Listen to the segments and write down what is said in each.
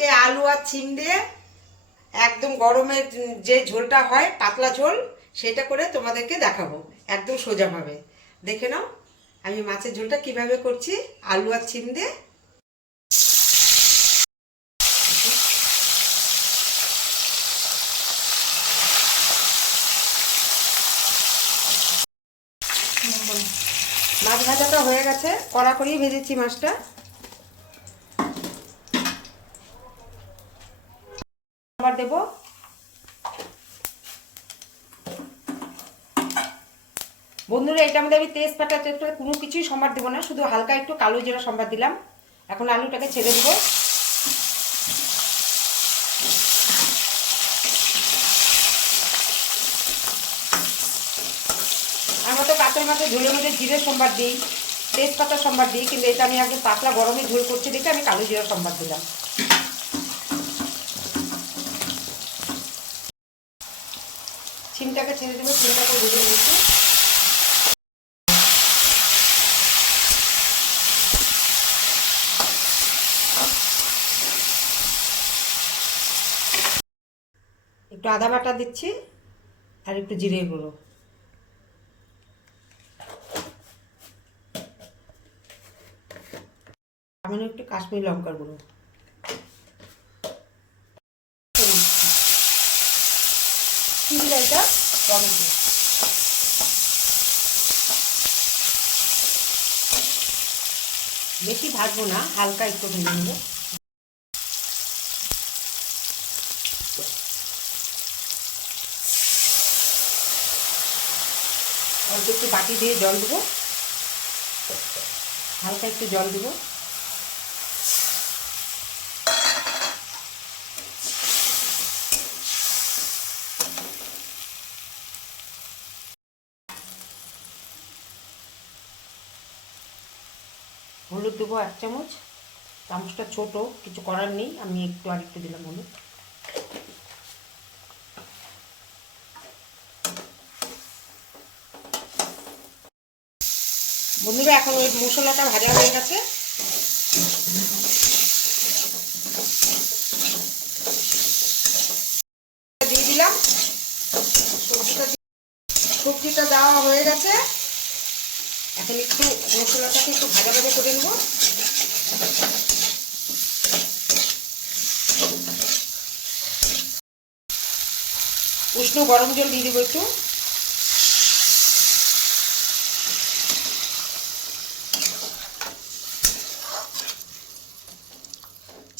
আজকে আলু আর চিম দিয়ে একদম গরমের যে ঝোলটা হয় পাতলা ঝোল সেটা করে তোমাদেরকে দেখাবো একদম সোজাভাবে। দেখে নাও আমি মাছের ঝোলটা কিভাবে করছি আলু আর চিম দিয়ে। মাছ ভাজাটা হয়ে গেছে, কড়া করেই ভেজেছি মাছটা। আবার দেবো বন্ধুরা, এটার মধ্যে আমি তেজপাতা কোনো কিছুই সম্বাদ দেবো না, শুধু হালকা একটু কালো জিরা সম্বাদ দিলাম। এখন আলুটাকে ছেড়ে দেবো। আমরা তো কাতল মাছের ঝোলের মধ্যে জিরে সম্বাদ দিই, তেজপাতা সম্বাদ দিই, কিন্তু এটা আমি আগে পাতলা গরমে ঝোল করছি দেখে আমি কালো জিরা সম্বাদ দিলাম। সিমটাকে ছেড়ে দেবো, সিমটাকে ভেজে নিয়েছি। একটু আদা বাটা দিচ্ছি আর একটু জিরে গুঁড়ো। সামান্য একটু কাশ্মীরি লঙ্কার গুঁড়ো। এটা টমেটো। বেশি ভাজবো না, হালকা একটু ভেজে নেবো। অল্প একটু বাটি দিয়ে জল দেবো, হালকা একটু জল দেবো। হলুদ দেবো 1 চামচ, চামচটা ছোট, কিছু করার নেই, আমি একটু আর একটু দিলাম হলুদ। বন্ধুরা, এখন ওই মশলাটা ভাজা হয়ে গেছে, দিয়ে দিলাম। সবজিটা দেওয়া হয়ে গেছে, এখন একটু মশলাটাকে একটু ভাজা ভাজা করে নেব। উষ্ণ গরম জল দিয়ে দেবো একটু।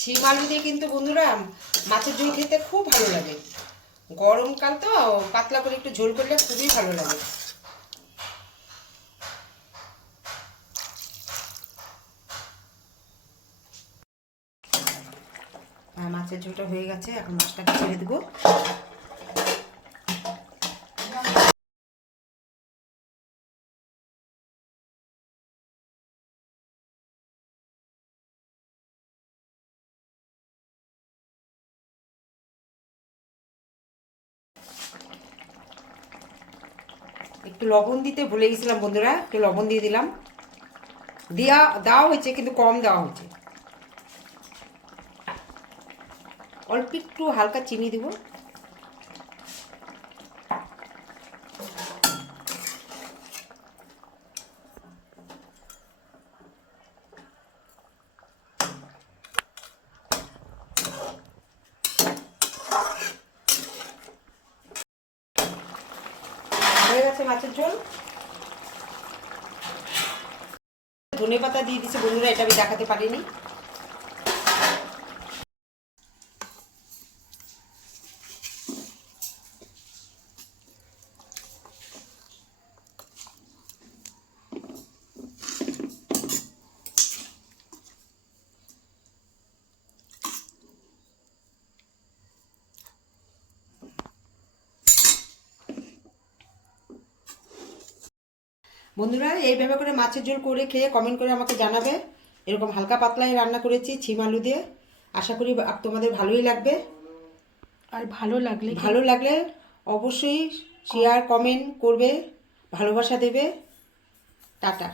ছিম আলু দিয়ে কিন্তু বন্ধুরা মাছের ঝোল খেতে খুব ভালো লাগে। গরমকাল তো পাতলা করে একটু ঝোল করলে খুবই ভালো লাগে। মাছের ঝোলটা হয়ে গেছে, এখন মাছটাকে ছেড়ে দেবো। একটু লবণ দিতে ভুলে গেছিলাম বন্ধুরা, একটু লবণ দিয়ে দিলাম। দেওয়া হয়েছে কিন্তু কম দেওয়া হয়েছে। অল্প একটু হালকা চিনি দেবো। হয়ে গেছে মাছের ঝোল। ধনেপাতা দিয়ে দিচ্ছে বন্ধুরা, এটা আমি দেখাতে পারিনি। বন্ধুরা, এইভাবে করে মাছের ঝোল করে খেয়ে কমেন্ট করে আমাকে জানাবে। এরকম হালকা পাতলাই রান্না করেছি ছিম আলু দিয়ে, আশা করি তোমাদের ভালোই লাগবে। আর ভালো লাগলে অবশ্যই শেয়ার কমেন্ট করবে, ভালোবাসা দেবে। টাটা।